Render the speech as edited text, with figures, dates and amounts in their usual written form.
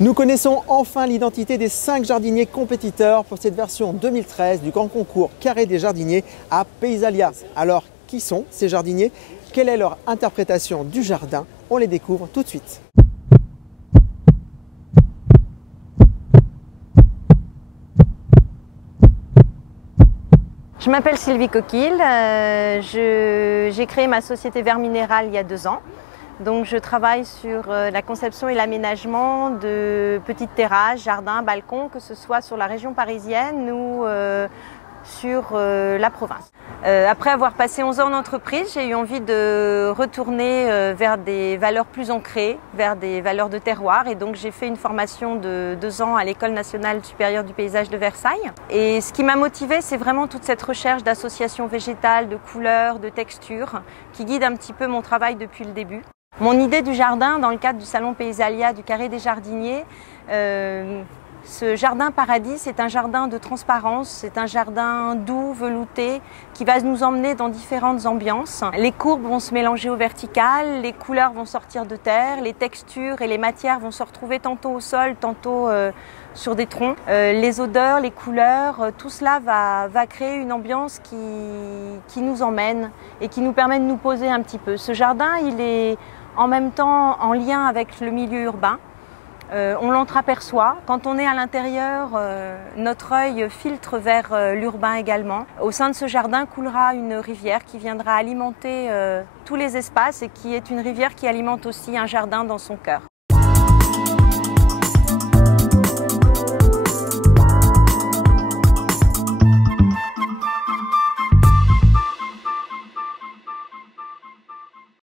Nous connaissons enfin l'identité des 5 jardiniers compétiteurs pour cette version 2013 du grand concours Carré des jardiniers à Paysalia. Alors, qui sont ces jardiniers? Quelle est leur interprétation du jardin? On les découvre tout de suite. Je m'appelle Sylvie Coquille, j'ai créé ma société Vert Minéral il y a 2 ans. Donc je travaille sur la conception et l'aménagement de petites terrasses, jardins, balcons, que ce soit sur la région parisienne ou sur la province. Après avoir passé 11 ans en entreprise, j'ai eu envie de retourner vers des valeurs plus ancrées, vers des valeurs de terroir. Et donc j'ai fait une formation de 2 ans à l'École nationale supérieure du paysage de Versailles. Et ce qui m'a motivée, c'est vraiment toute cette recherche d'associations végétales, de couleurs, de textures, qui guide un petit peu mon travail depuis le début. Mon idée du jardin, dans le cadre du salon Paysalia du Carré des jardiniers, ce jardin paradis, c'est un jardin de transparence, c'est un jardin doux, velouté, qui va nous emmener dans différentes ambiances. Les courbes vont se mélanger au vertical, les couleurs vont sortir de terre, les textures et les matières vont se retrouver tantôt au sol, tantôt sur des troncs. Les odeurs, les couleurs, tout cela va créer une ambiance qui nous emmène et qui nous permet de nous poser un petit peu. Ce jardin, il est en même temps en lien avec le milieu urbain. On l'entreaperçoit. Quand on est à l'intérieur, notre œil filtre vers l'urbain également. Au sein de ce jardin coulera une rivière qui viendra alimenter tous les espaces et qui est une rivière qui alimente aussi un jardin dans son cœur.